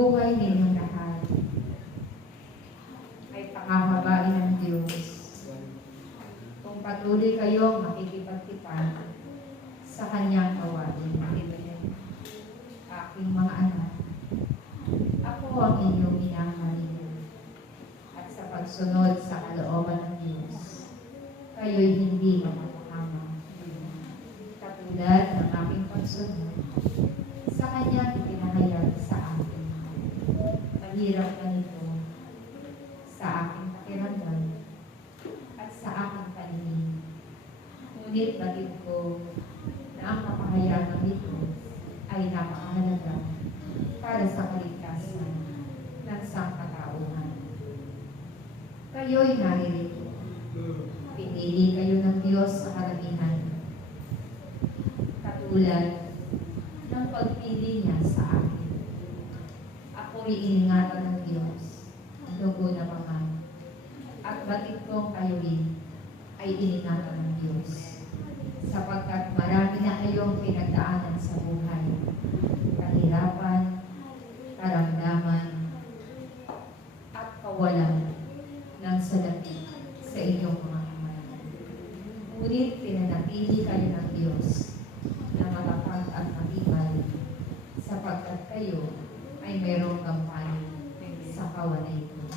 buhay ninyong lahat ay panghahabain ng Diyos. Kung patuloy kayong makikipagtipan sa Kanyang gawain. Aking mga anak, ako ang inyong minamahal. At sa pagsunod sa kalooban ng Diyos, kayo'y hindi mapapahama. Katulad ng aking pagsunod sa Kanyang ipinahayag sa akin. Mahirap na nito sa aking pakiramdam at sa aking paningin. Ngunit batid ko na ang kapahayagan nito ay napakahalaga para sa kaligtasan ng sangkatauhan. Kayo'y naririto. Pinili kayo ng Diyos sa karamihan. Katulad ng pagpili niya sa akin. Ako'y iningatan ng Diyos, dugo na paman, at batid kong kayo'y ay iningatan ng Diyos, sapagkat marami na kayong pinagdaanan sa buhay, kahirapan, karamdaman, at kawalan ng salapi sa inyong mga kamay. Ngunit pinanatili kayo ng Diyos na matatag at matibay, sapagkat kayo ay mayroong gampanin sa kawanay ko.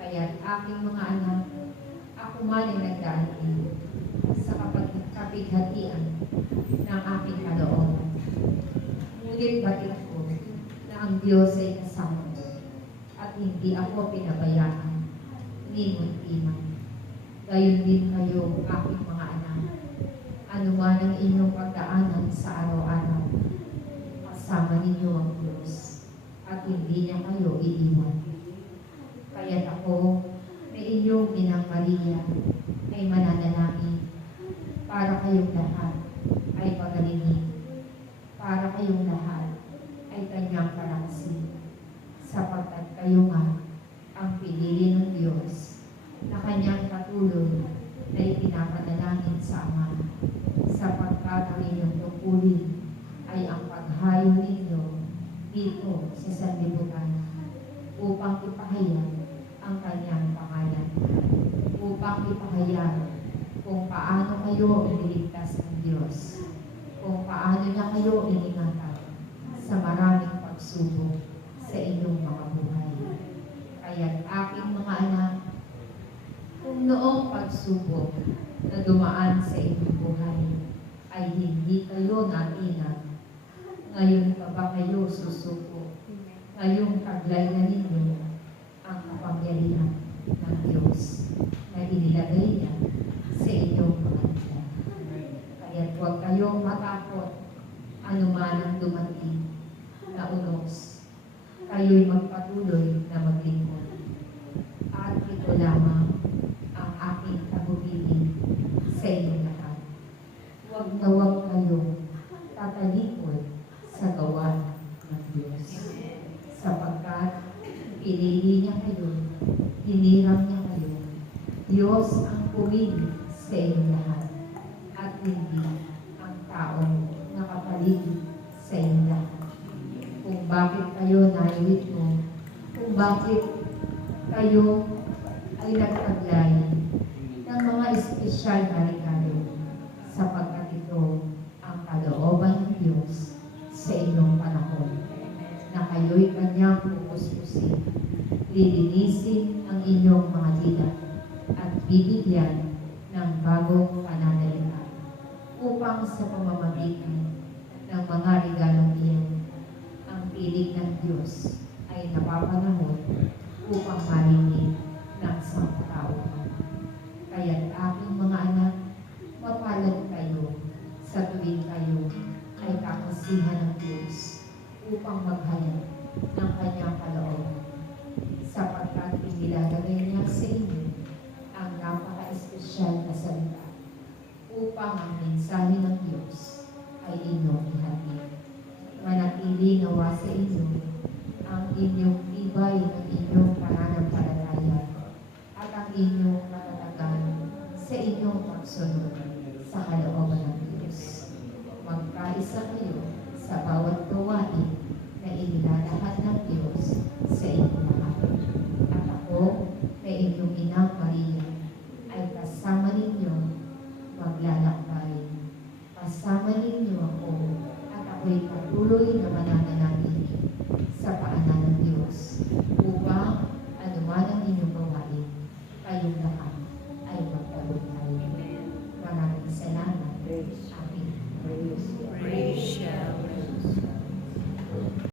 Kaya't aking mga anak, ako man ay nagdaan din sa kapighatian ng aking kalooban. Ngunit batid ko na ang Diyos ay kasama ko at hindi ako pinabayaan ni muntiman. Gayon din kayo, aking mga anak. Anuman ang inyong pagdaanan sa araw-araw, kasama ninyo ang Diyos at hindi niya kayo iiwan. Kaya't ako na inyong Inang Maria ay mananalangin para kayong lahat ay pagalingin, para kayong lahat ay Kanyang palaksin, sapagkat kayo nga ang pinili ng Diyos na Kanyang patuloy na ipinapanalangin sa Ama, sapagkat ang inyong tungkulin ay ang paghayo ninyo dito sa sanlibutan upang ipahayag ang Kanyang pangalan, upang ipahayag kung paano kayo iniligtas ng Diyos, kung paano niya kayo iningatan sa maraming pagsubok sa inyong mga buhay. Kaya't aking mga anak, kung noong pagsubok na dumaan sa inyong buhay ay hindi kayo natinag, ngayon pa ba kayo susuko? Ngayong taglay na ninyo ang kapangyarihan ng Diyos na inilagay niya sa inyong mga nila. Kaya't huwag kayong matakot anuman ang dumating na unos. Kayo'y magpatuloy na maglingkod. At ito lamang ang aking tagubilin sa inyong lahat. Huwag na huwag kayo tatalikod sa gawa ng Diyos. Sapagkat pinili niya kayo, hiniram niya kayo. Diyos ang pumili sa inyong lahat at hindi ang taong nakapaligid sa inyong lahat. Kung bakit kayo naririto, kung bakit kayo ay nagtaglay ng mga espesyal na regalo, sapagkat ito ang kalooban ng Diyos sa inyong panahon, na kayo'y Kanyang pupuspusin, lilinisin ang inyong mga dila at bibigyan ng bagong pananalita upang sa pamamagitan ng mga regalong iyon, ang piling ng Diyos ay napapanahon upang marinig ng sangkatauhan. Kaya't aking mga anak, mapalad kayo sa tuwing kayo ay kakasihan ng Diyos upang maghayag ng Kanyang kalooban, sapagkat mensahe ng Diyos ay inyong ihatid. Manatili nawa sa inyo ang inyong tibay ng inyong pananampalataya at ang inyong katatagan sa inyong pagsunod sa kalooban ng Diyos. Magkaisa kayo sa bawat gawain na inilalahad ng Diyos sa inyong lahat. At ako, na inyong inang Maria, ay kasama ninyo maglalakbay. Kasama ninyo ako at ako'y patuloy na mananalig